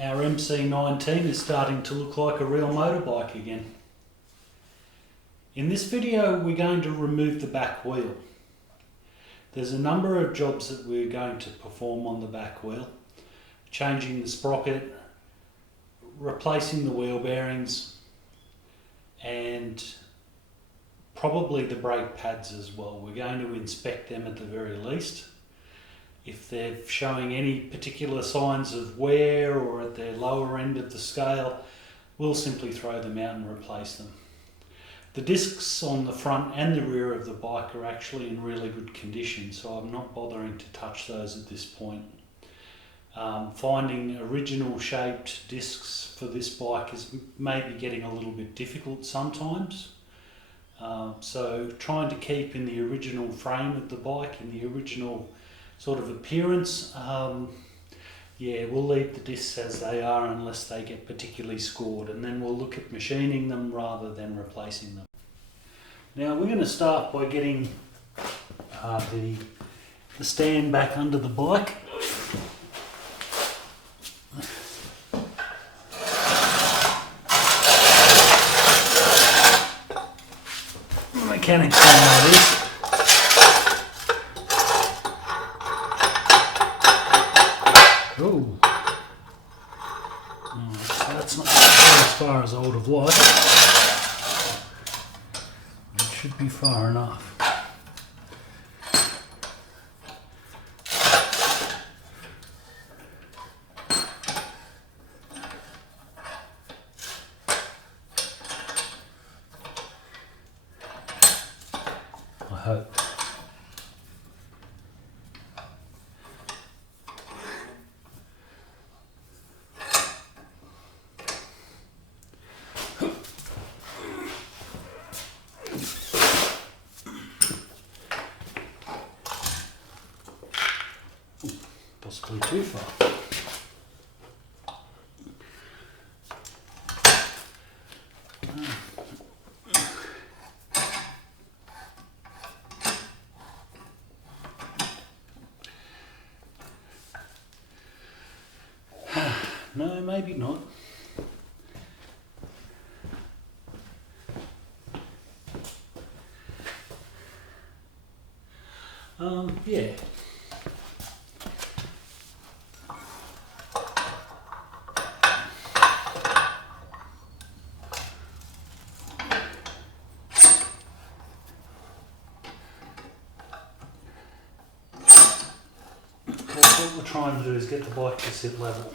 Our MC19 is starting to look like a real motorbike again. In this video we're going to remove the back wheel. There's a number of jobs that we're going to perform on the back wheel. Changing the sprocket, replacing the wheel bearings, and probably the brake pads as well. We're going to inspect them at the very least. If they're showing any particular signs of wear or at their lower end of the scale, we'll simply throw them out and replace them. The discs on the front and the rear of the bike are actually in really good condition, so I'm not bothering to touch those at this point. Finding original shaped discs for this bike is maybe getting a little bit difficult sometimes. So trying to keep in the original frame of the bike, in the original sort of appearance, yeah, we'll leave the discs as they are unless they get particularly scored, and then we'll look at machining them rather than replacing them. Now we're going to start by getting the stand back under the bike. Mechanics know how it is. Oh, so that's not as far as I would have liked. It should be far enough. I hope. Possibly too far. No, maybe not. Yeah. What we're trying to do is get the bike to sit level.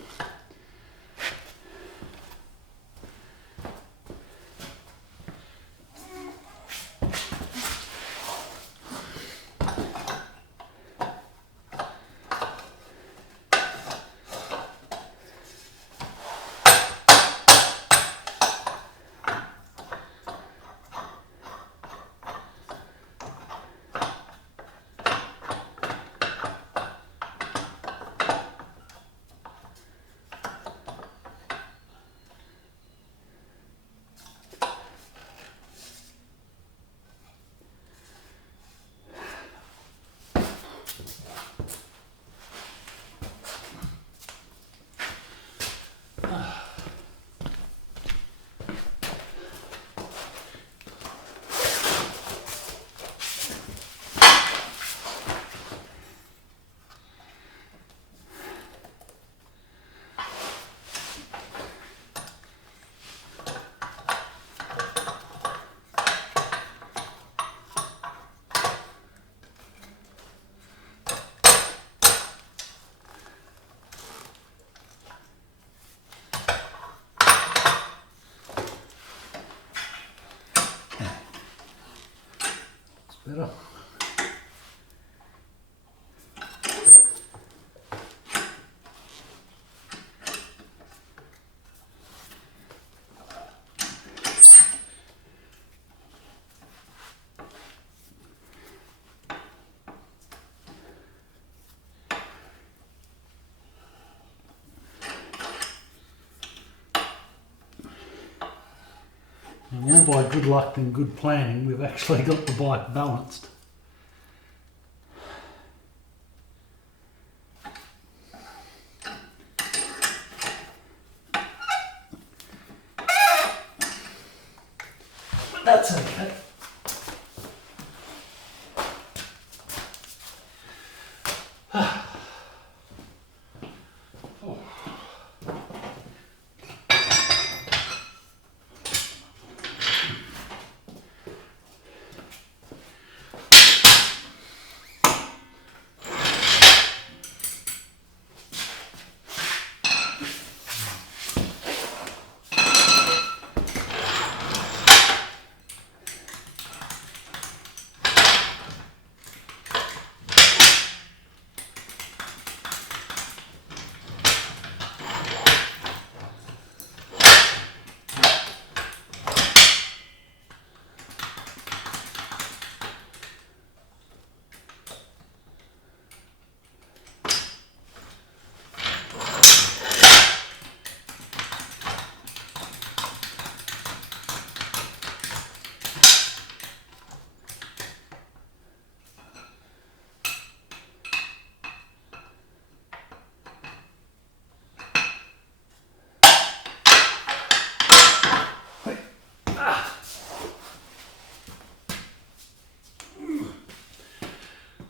Better. And more by good luck than good planning, we've actually got the bike balanced. that's okay.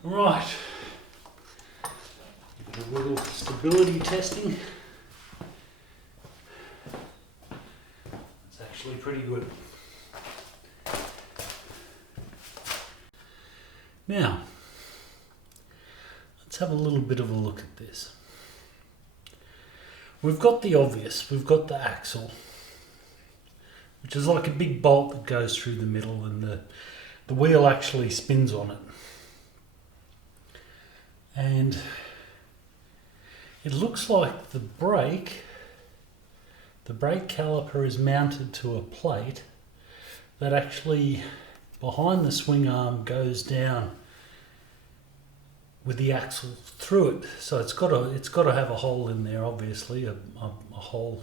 Right, a little stability testing. It's actually pretty good. Now, let's have a little bit of a look at this. We've got the obvious, we've got the axle, which is like a big bolt that goes through the middle, and the wheel actually spins on it. And it looks like the brake caliper is mounted to a plate that actually behind the swing arm goes down with the axle through it. So it's got to have a hole in there, obviously, a hole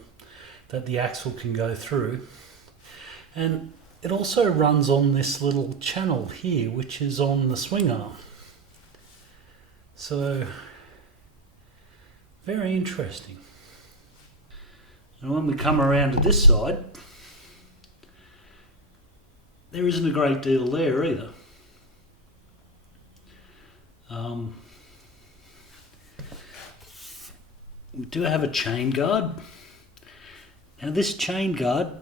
that the axle can go through. And it also runs on this little channel here, which is on the swing arm. So, very interesting. And when we come around to this side, there isn't a great deal there either. We do have a chain guard. Now this chain guard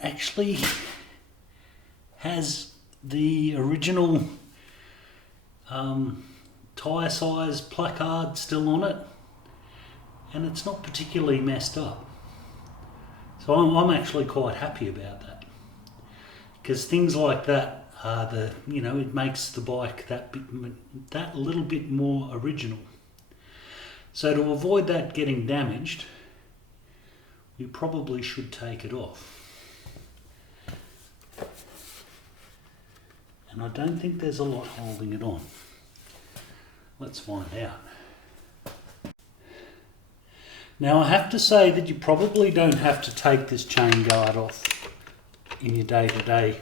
actually has the original tyre size placard still on it, and it's not particularly messed up. So I'm actually quite happy about that, because things like that are it makes the bike that little bit more original. So to avoid that getting damaged, we probably should take it off. And I don't think there's a lot holding it on. Let's find out. Now I have to say that you probably don't have to take this chain guard off in your day-to-day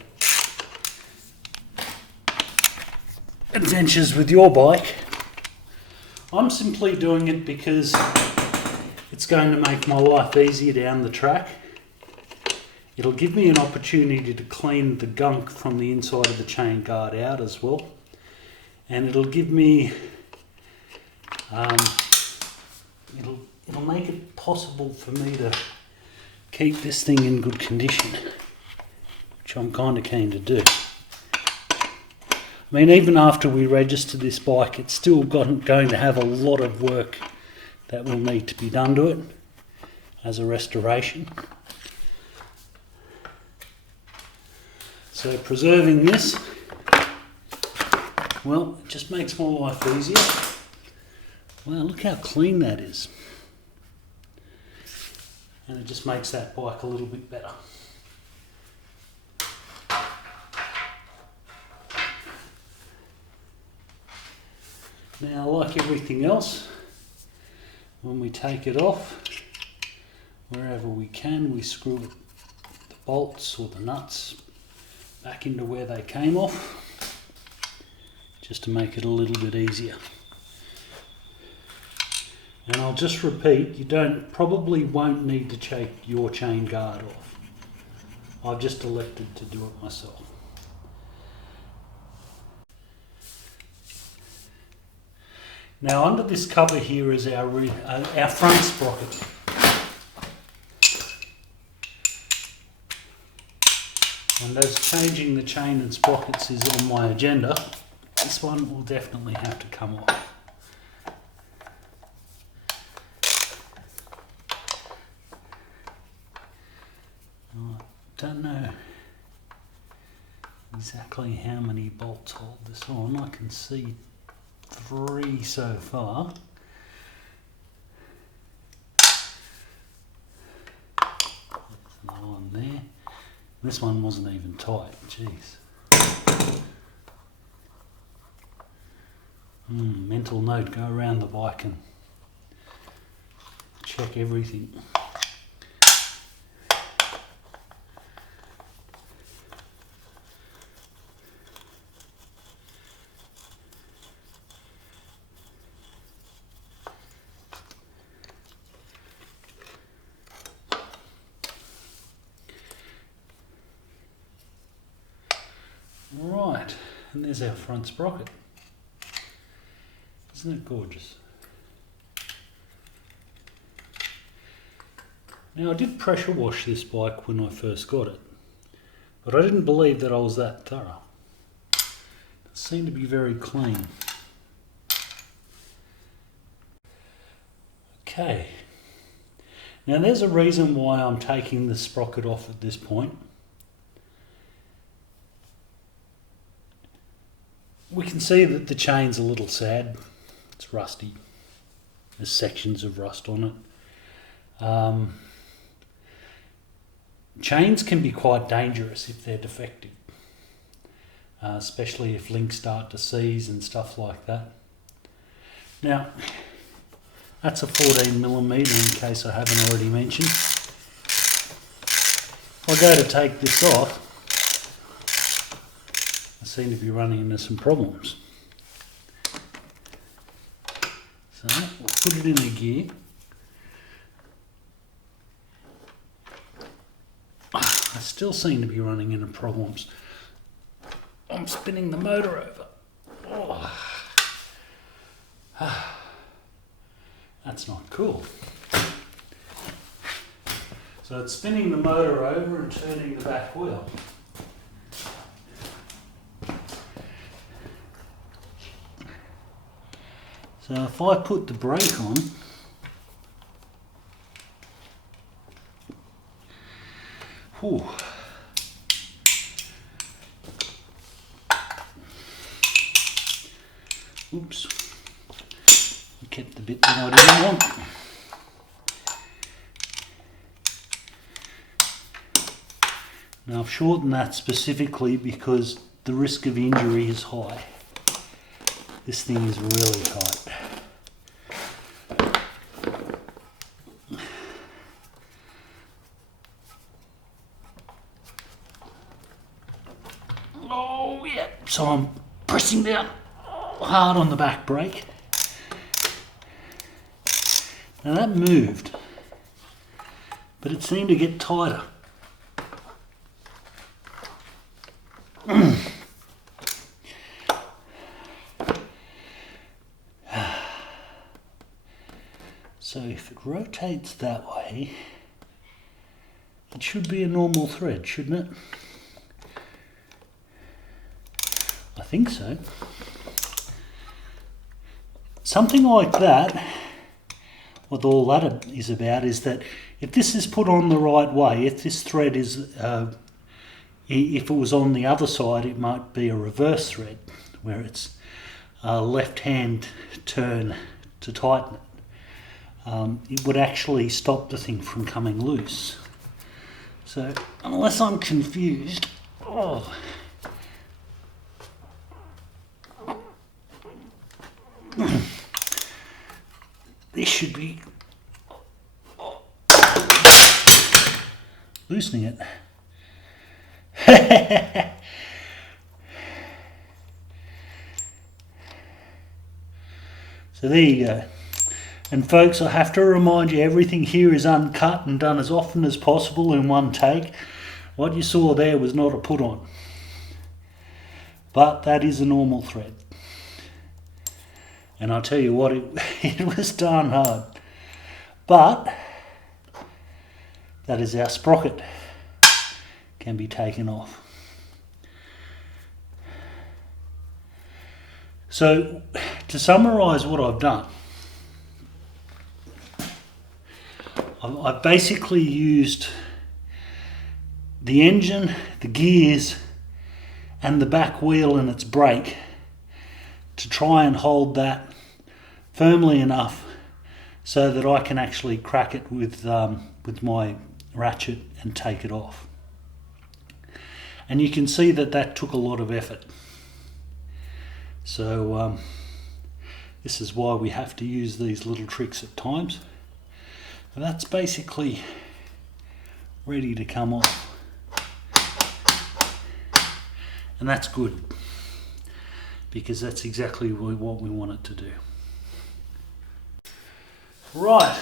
adventures with your bike. I'm simply doing it because it's going to make my life easier down the track. It'll give me an opportunity to clean the gunk from the inside of the chain guard out as well. And it'll give me it'll make it possible for me to keep this thing in good condition, which I'm kind of keen to do. I mean, even after we register this bike, it's still going to have a lot of work that will need to be done to it as a restoration. So preserving this, well, it just makes my life easier. Wow, look how clean that is. And it just makes that bike a little bit better. Now, like everything else, when we take it off, wherever we can, we screw the bolts or the nuts back into where they came off, just to make it a little bit easier. And I'll just repeat, you probably won't need to take your chain guard off. I've just elected to do it myself. Now under this cover here is our front sprocket. And as changing the chain and sprockets is on my agenda, this one will definitely have to come off. I don't know exactly how many bolts hold this on. I can see 3 so far. There's another one there. This one wasn't even tight, jeez. Mental note, go around the bike and check everything. Right, and there's our front sprocket. Isn't it gorgeous? Now I did pressure wash this bike when I first got it, but I didn't believe that I was that thorough. It seemed to be very clean. Okay, now there's a reason why I'm taking the sprocket off at this point. We can see that the chain's a little sad. It's rusty. There's sections of rust on it. Chains can be quite dangerous if they're defective, especially if links start to seize and stuff like that. Now, that's a 14mm in case I haven't already mentioned. If I go to take this off, I seem to be running into some problems. So we'll put it in a gear. I still seem to be running into problems. I'm spinning the motor over. Oh. That's not cool. So it's spinning the motor over and turning the back wheel. So if I put the brake on, whew, oops, I kept the bit that I didn't want. Now I've shortened that specifically because the risk of injury is high. This thing is really tight. Oh yeah, so I'm pressing down hard on the back brake. Now that moved, but it seemed to get tighter. So if it rotates that way, it should be a normal thread, shouldn't it? I think so. Something like that, what all that is about is that if this is put on the right way, if this thread is, if it was on the other side, it might be a reverse thread, where it's a left-hand turn to tighten it. It would actually stop the thing from coming loose. So unless I'm confused, this should be loosening it. So there you go. And folks, I have to remind you, everything here is uncut and done as often as possible in one take. What you saw there was not a put on, but that is a normal thread. And I'll tell you what, it was darn hard. But that is our sprocket. Can be taken off. So to summarise what I've done, I've basically used the engine, the gears and the back wheel and its brake to try and hold that firmly enough so that I can actually crack it with my ratchet and take it off. And you can see that that took a lot of effort. So this is why we have to use these little tricks at times. And that's basically ready to come off. And that's good, because that's exactly what we want it to do. Right,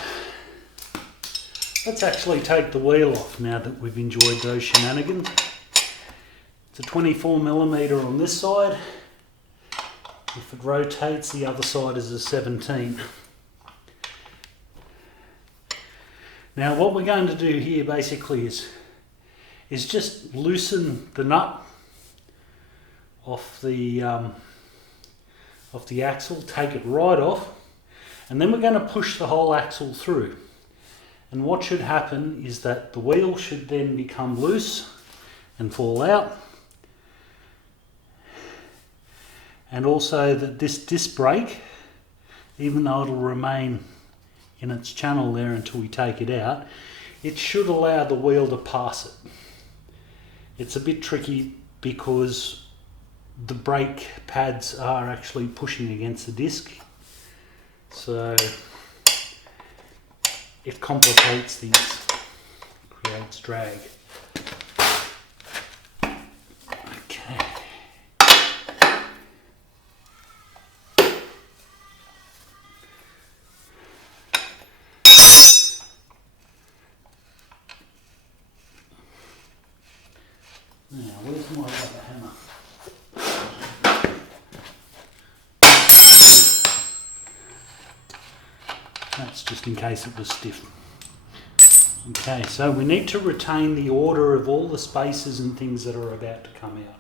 let's actually take the wheel off now that we've enjoyed those shenanigans. It's a 24mm on this side. If it rotates, the other side is a 17. Now what we're going to do here basically is just loosen the nut off the axle, take it right off, and then we're going to push the whole axle through. And what should happen is that the wheel should then become loose and fall out, and also that this disc brake, even though it'll remain in its channel there until we take it out, it should allow the wheel to pass it. It's a bit tricky because the brake pads are actually pushing against the disc, so it complicates things, creates drag. Okay. Now, where's my rubber hammer? That's just in case it was stiff. Okay, so we need to retain the order of all the spaces and things that are about to come out.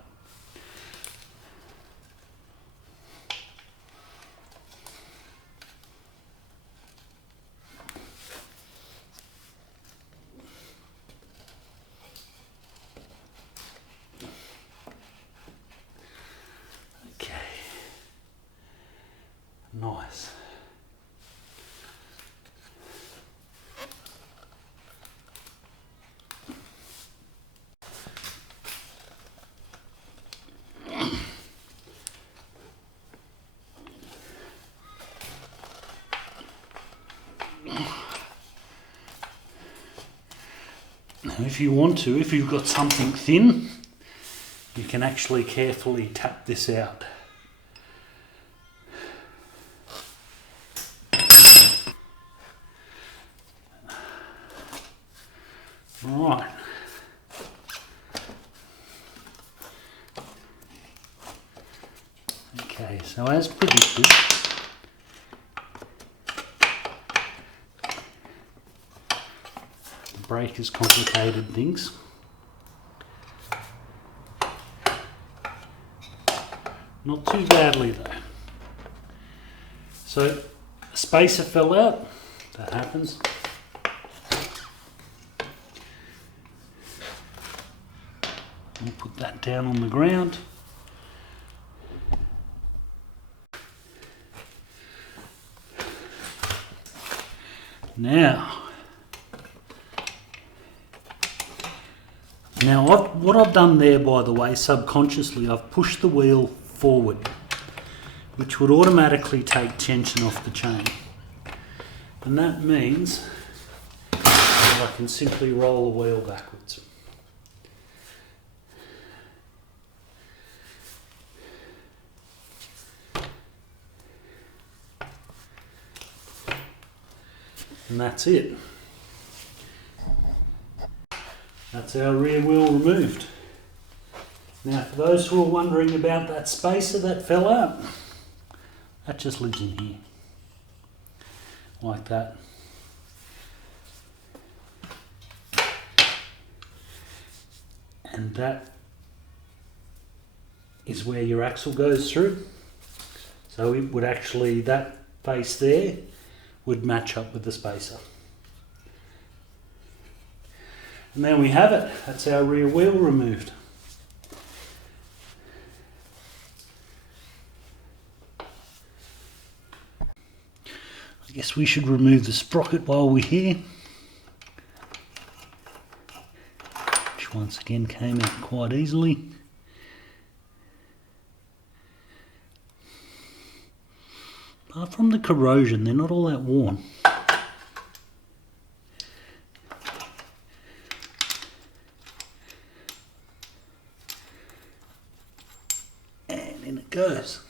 Okay, nice. If you want to, if you've got something thin, you can actually carefully tap this out. Right. Okay, so as predicted, brake has complicated things. Not too badly though. So a spacer fell out, that happens. We'll put that down on the ground. Now what I've done there, by the way, subconsciously, I've pushed the wheel forward, which would automatically take tension off the chain. And that means that I can simply roll the wheel backwards. And that's it. That's our rear wheel removed. Now, for those who are wondering about that spacer that fell out, That just lives in here, like that. And that is where your axle goes through. So it would actually, that face there would match up with the spacer. And there we have it. That's our rear wheel removed. I guess we should remove the sprocket while we're here, which once again came out quite easily. Apart from the corrosion, they're not all that worn. And in it goes.